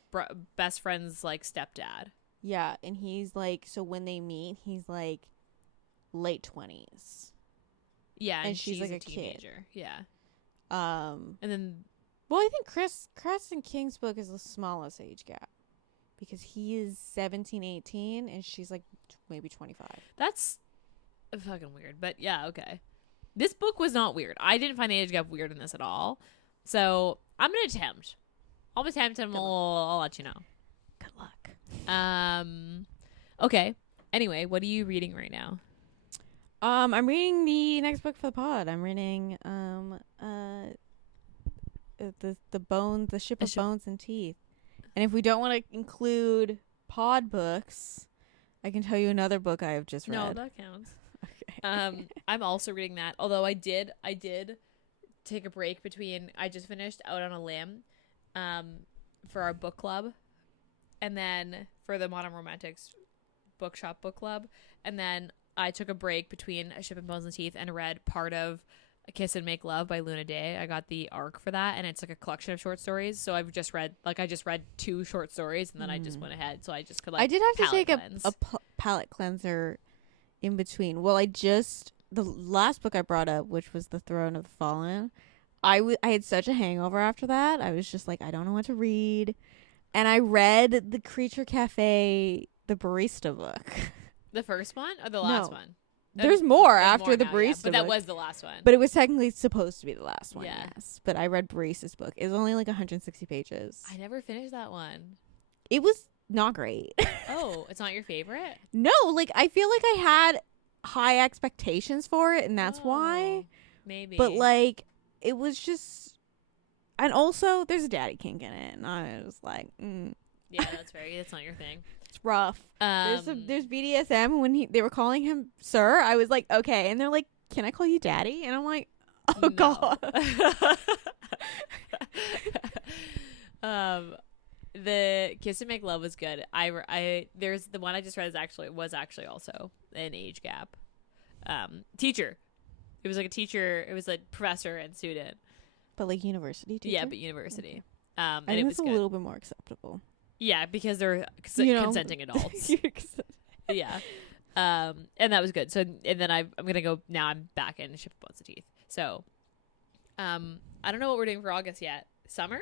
best friend's like stepdad. Yeah, and he's like, so when they meet, he's like late 20s. Yeah, and she's like a a teenager. kid. Yeah. And then well, I think Creston King's book is the smallest age gap because he is 17, 18 and she's like maybe 25. That's fucking weird, but yeah, okay. This book was not weird. I didn't find the age gap weird in this at all. So, I'm going to attempt. I'll attempt and I'll let you know. Good luck. Okay. Anyway, what are you reading right now? I'm reading the next book for the pod. I'm reading the Ship of Bones and Teeth. And if we don't want to include pod books, I can tell you another book I have just read. No, that counts. Okay. I'm also reading that. Although I did take a break between I just finished Out on a Limb for our book club, and then for the Modern Romantics bookshop book club, and then I took a break between A Ship of Bones and Teeth and read part of A Kiss and Make Love by Luna Day. I got the ARC for that, and it's like a collection of short stories. So I just read 2 short stories, and then I just went ahead. So I just could I did have to take cleanse. a palette cleanser in between. Well, the last book I brought up, which was The Throne of the Fallen, I had such a hangover after that. I was just like, I don't know what to read. And I read The Creature Cafe, the barista book. The first one or the last one? There's more after the now, barista yeah. But that book. was the last one. But it was technically supposed to be the last one, Yeah. yes. But I read Barista's book. It was only like 160 pages. I never finished that one. It was not great. Oh, it's not your favorite? No, like I feel like I had high expectations for it, and that's why. Maybe. But like, it was just, and also there's a daddy kink in it, and I was like, yeah, that's not your thing. it's rough. There's There's BDSM when they were calling him sir. I was like, okay, and they're like, can I call you daddy? And I'm like, oh god. The Kiss and Make Love was good. There's the one I just read was actually also an age gap. Teacher. It was like a teacher. It was like professor and student. But like university teacher? Yeah, but university. Okay. And I think it was it's a good. little bit more acceptable. Yeah, because they're consenting adults. Yeah. And that was good. So, and then I'm going to go, now I'm back in Ship of Bones and Teeth. So, I don't know what we're doing for August yet. Summer?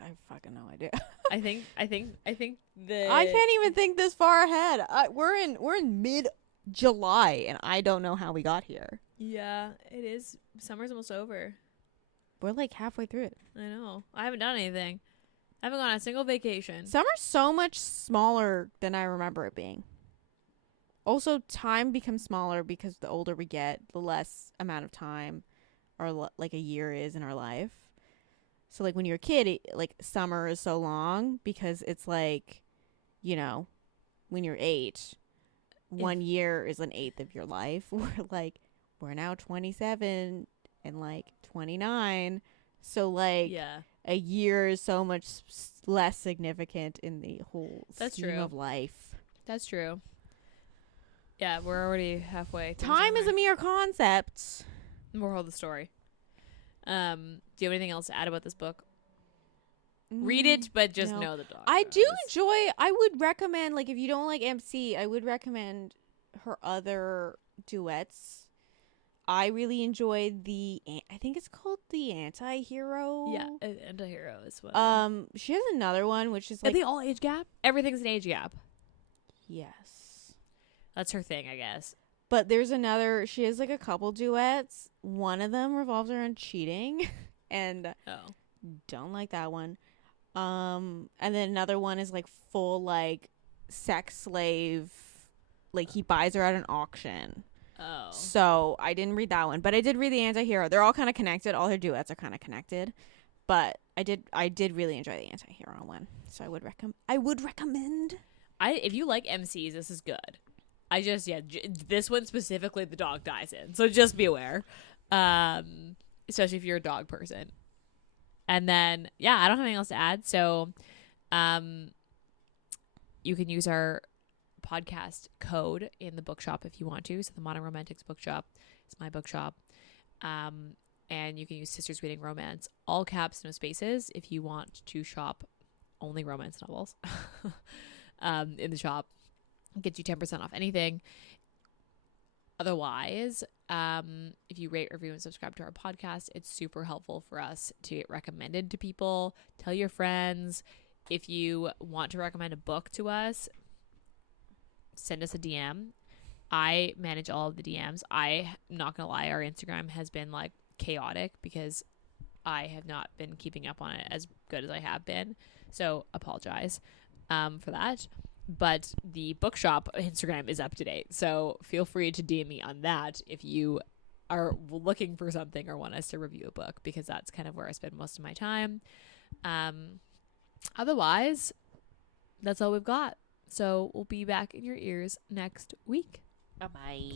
I have fucking no idea. I think I can't even think this far ahead. We're in mid-July, and I don't know how we got here. Yeah, it is. Summer's almost over. We're like halfway through it. I know. I haven't done anything. I haven't gone on a single vacation. Summer's so much smaller than I remember it being. Also, time becomes smaller because the older we get, the less amount of time or like a year is in our life. So like when you're a kid, like summer is so long because it's like, you know, when you're 8, 1 year is an eighth of your life. We're now 27 and like 29. So like a year is so much less significant in the whole scheme of life. That's true. Yeah, we're already halfway. Time is a mere concept. Moral of the story. Do you have anything else to add about this book? Read it, but just no. know the dog. I do enjoy. I would recommend, like, if you don't like MC, I would recommend her other duets. I really enjoyed I think it's called The Anti-Hero. Yeah, anti-hero is what. She has another one which is Are like, they all age gap? Everything's an age gap. yes. That's her thing, I guess. But there's another. She has like a couple duets. One of them revolves around cheating, and don't like that one. And then another one is like full like sex slave. Like he buys her at an auction. Oh. So I didn't read that one, but I did read The Anti-Hero. They're all kind of connected. All her duets are kind of connected. But I did really enjoy The Anti-Hero one. So I would recommend. If you like MCs, this is good. This one specifically, the dog dies in, so just be aware, especially if you're a dog person. And then, yeah, I don't have anything else to add. So, you can use our podcast code in the bookshop if you want to. So the Modern Romantics bookshop is my bookshop, and you can use Sisters Reading Romance, all caps, no spaces, if you want to shop only romance novels in the shop. Gets you 10% off anything. Otherwise, if you rate, review, and subscribe to our podcast, it's super helpful for us to get recommended to people. Tell your friends. If you want to recommend a book to us, send us a DM. I manage all of the DMs. I'm not gonna lie, our Instagram has been like chaotic because I have not been keeping up on it as good as I have been. So apologize for that. But the bookshop Instagram is up to date, so feel free to DM me on that if you are looking for something or want us to review a book, because that's kind of where I spend most of my time. Otherwise, that's all we've got. So we'll be back in your ears next week. Bye-bye.